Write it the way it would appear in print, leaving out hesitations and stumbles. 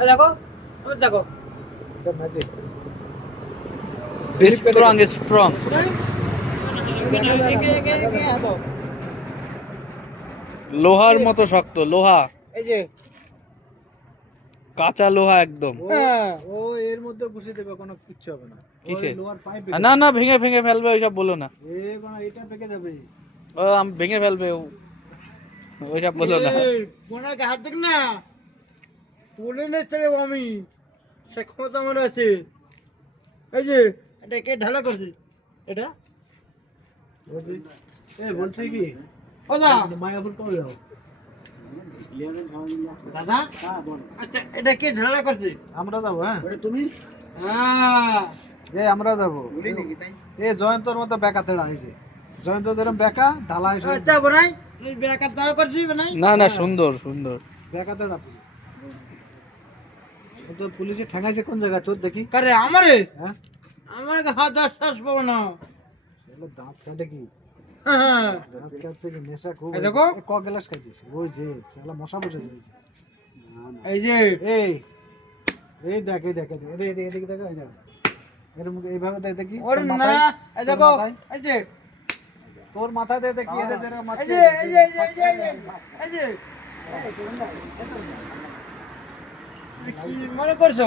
দেখো দেখো এটা ম্যাজিক স্ট্রং স্ট্রং লোহার মতো শক্ত লোহা এই যে কাঁচা লোহা একদম ও এর মধ্যে ঘুষে দেবে কোনো কিচ্ছু হবে না কিসে? লোয়ার পাইপ না না ভেঙে ভেঙে ফেলবে ওইসব বলো না এটা পেকে যাবে ও ভেঙে ফেলবে ওইসব বলো না বোনাকে হাত দেখ না তুলে নিচ্ছে রে আমি সে ক্ষমতা মনে আছে এই যে এটা কে ঢালা করছে এটা বলছি কি ওদা মায়াপুর কবে যাও দাদা আচ্ছা এটা কে ঢালা করছে আমরা যাবো হ্যাঁ তুমি হ্যাঁ আমরা যাবো জয়ন্তর মতো বেকা তেড়া হয়েছে জয়ন্ত যেরকম বেকা ঢালাই আচ্ছা বোনাই এই বেকার দাঁড়া করছি বোনাই না না সুন্দর সুন্দর বেকা তেড়া তো পুলিশে ঠেঙাইছে কোন জায়গা চোর দেখি কারে আমারে হ্যাঁ আমার হাত শ্বাস পাবো না দাঁত কাটে কি হ্যাঁ দাঁত কাটছে কি নেশা খুব এই দেখো। ক গ্লাস খাইছিস ওই যে শালা মশা বসেছে এই যে এই এই দেখ এই দেখ এদিকে দেখ এই দেখ এর মুখে এইভাবে দেখ দেখি ওরে তোর না মাথায়, এই তোর দেখো মাথায়। এই যে তোর মাথায় দে দেখি এর যেরকম এই মারছে যে এই যে এই যে এই যে কি মনে করছো